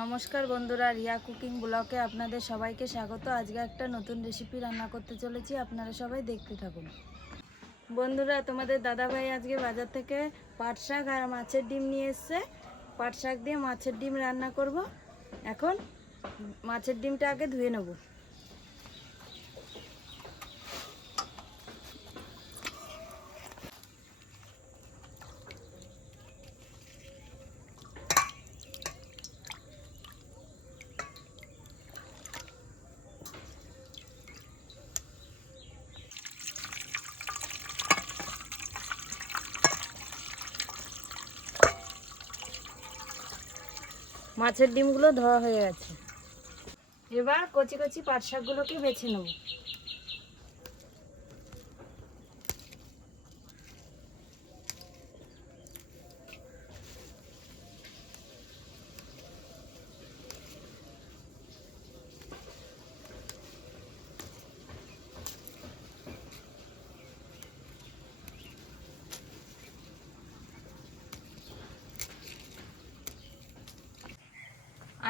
নমস্কার বন্ধুরা, রিয়া কুকিং ব্লকে আপনাদের সবাইকে স্বাগত। আজকে একটা নতুন রেসিপি রান্না করতে চলেছি, আপনারা সবাই দেখতে থাকুন। বন্ধুরা, তোমাদের দাদাভাই আজকে বাজার থেকে পাট শাক আর মাছের ডিম নিয়ে এসছে। পাট শাক দিয়ে মাছের ডিম রান্না করব। এখন মাছের ডিমটা আগে ধুয়ে নেব। মাছের ডিমগুলো ধোয়া হয়ে গেছে। এবার কচি কচি পাট শাকগুলোকে বেছে নেব।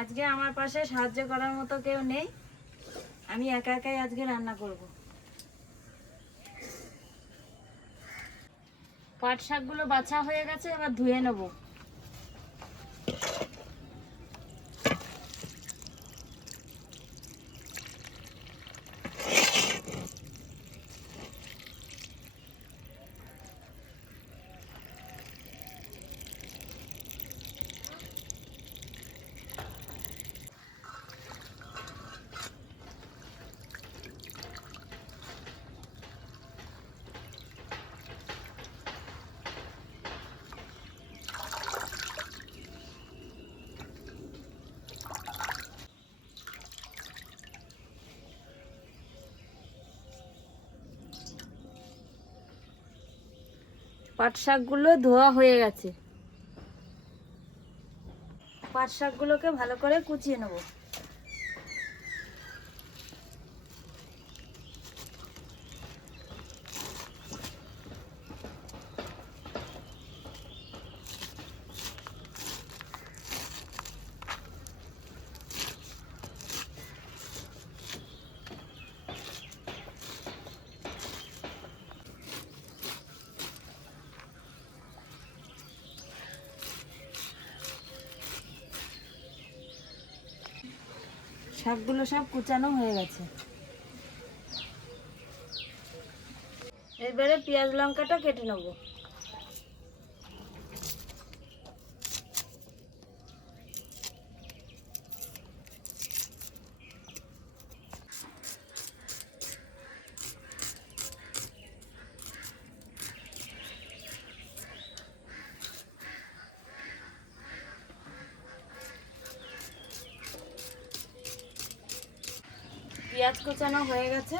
আজকে আমার পাশে সাহায্য করার মতো কেউ নেই। আমি একা একাই আজকে রান্না করব। পাট শাকগুলো বাছা হয়ে গেছে, এবার ধুয়ে নেব। পাট শাকগুলো ধোয়া হয়ে গেছে। পাট শাকগুলোকে ভালো করে কুচিয়ে নেব। শাকগুলো সব কুচানো হয়ে গেছে। এবারে পেঁয়াজ লঙ্কাটা কেটে নেব। পেঁয়াজ কুচানো হয়ে গেছে।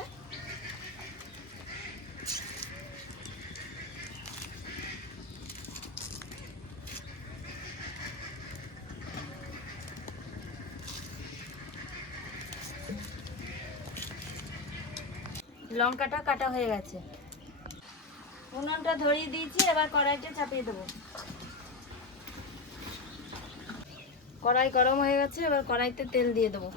লঙ্কাটা কাটা হয়ে গেছে। উনুনটা ধরিয়ে দিয়েছি, এবার কড়াইটা চাপিয়ে দেবো। কড়াই গরম হয়ে গেছে, এবার কড়াইতে তেল দিয়ে দেবো।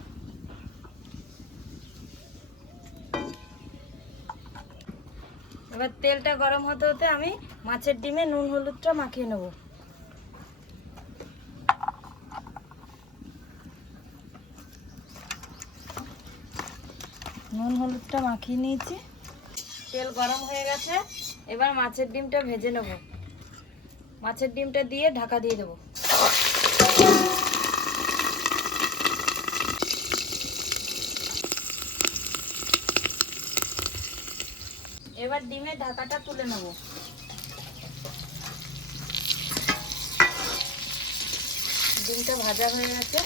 এবার তেলটা গরম হতে হতে আমি মাছের ডিমে নুন, হলুদটা মাখিয়ে নেব। নুন, হলুদটা মাখিয়ে নিয়েছি। তেল গরম হয়ে গেছে। এবার মাছের ডিমটা ভেজে নেব। মাছের ডিমটা দিয়ে ঢাকা দিয়ে দেবো। এবার ডিমের ঢাকাটা তুলে নেব। ডিমটা ভাজা হয়ে গেছে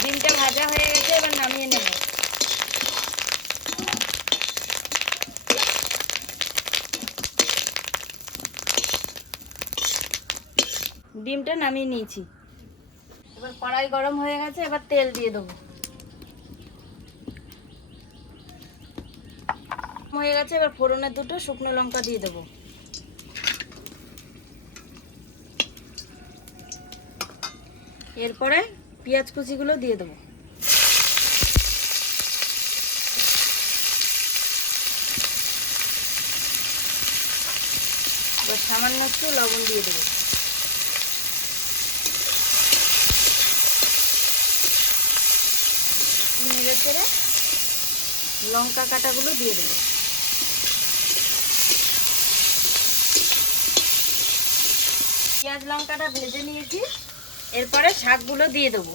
ডিমটা ভাজা হয়ে গেছে এবার নামিয়ে নেব ডিমটা নামিয়ে নিয়েছি। এবার কড়াই গরম হয়ে গেছে, এবার তেল দিয়ে দেবো। হয়ে গেছে, এবার ফোড়নের দুটো শুকনো লঙ্কা দিয়ে দেবো। এরপরে পেঁয়াজ কুচিগুলো দিয়ে দেবো। এবার সামান্য একটু লবণ দিয়ে দেবো। নেড়ে চেড়ে লঙ্কা কাটাগুলো দিয়ে দেবো। পেঁয়াজ লঙ্কাটা ভেজে নিয়েছি, এরপরে শাকগুলো দিয়ে দেবো।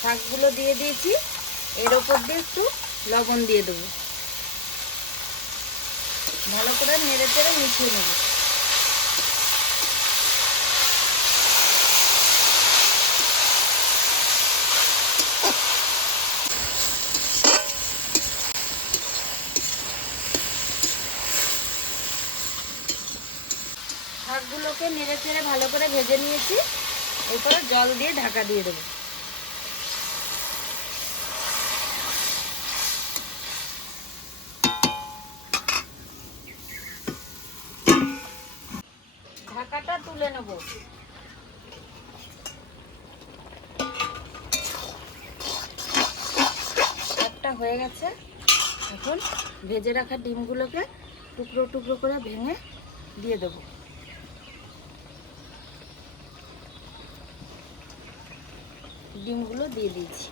শাকগুলো দিয়ে দিয়েছি, এর ওপর দিয়ে একটু লবণ দিয়ে দেবো। ভালো করে নেড়ে চেড়ে মিশিয়ে নেব শাকগুলোকে নেড়ে ভালো করে ভেজে নিয়েছি। এরপরে জল দিয়ে ঢাকা দিয়ে দেবো। ঢাকাটা তুলে নেব। শাকটা হয়ে গেছে। এখন ভেজে রাখা ডিমগুলোকে টুকরো টুকরো করে ভেঙে দিয়ে দেবো। ডিমগুলো দিয়ে দিয়েছি।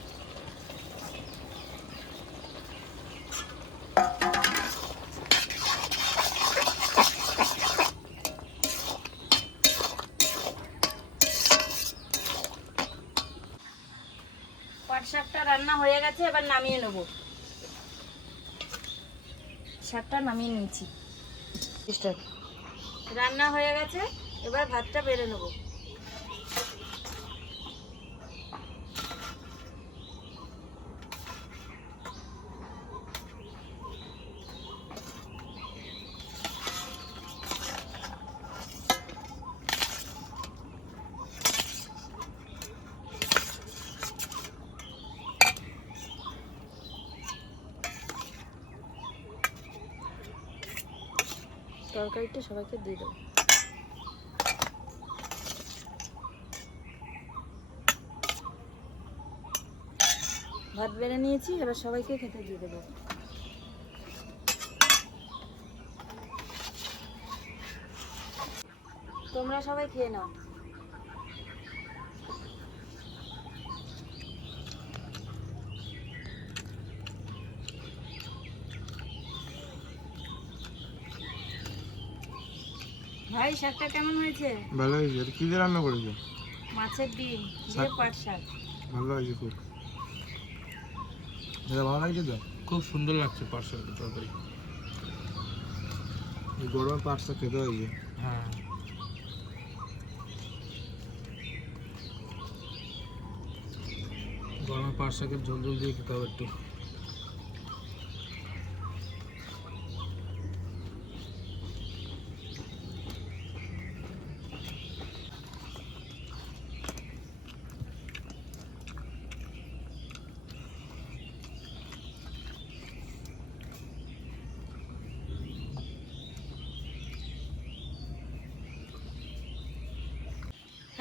পাট শাকটা রান্না হয়ে গেছে এবার নামিয়ে নেব। শাকটা নামিয়ে নিয়েছি। রান্না হয়ে গেছে এবার ভাতটা বেড়ে নেব। তরকারিটা সবাইকে দিয়ে দেবো। ভাত বেড়ে নিয়েছি, এবার সবাইকে খেতে দিয়ে দেবো। তোমরা সবাই খেয়ে নাও। ভাই শাকটা কেমন হয়েছে? ভালো হয়েছে। এটা কি দিয়ে রান্না করেছ? মাছের ডিম দিয়ে পাট শাক। ভালো হয়েছে খুব। এটা ভালো লাগছে তো? খুব সুন্দর লাগছে পার্সেল তরকারি। এই গরমে পাঁচটা খেতে হয়েছে হ্যাঁ। গরমে পাঁচ শাকের ঝোল ঝোল দিয়ে খেতে হবে একটু।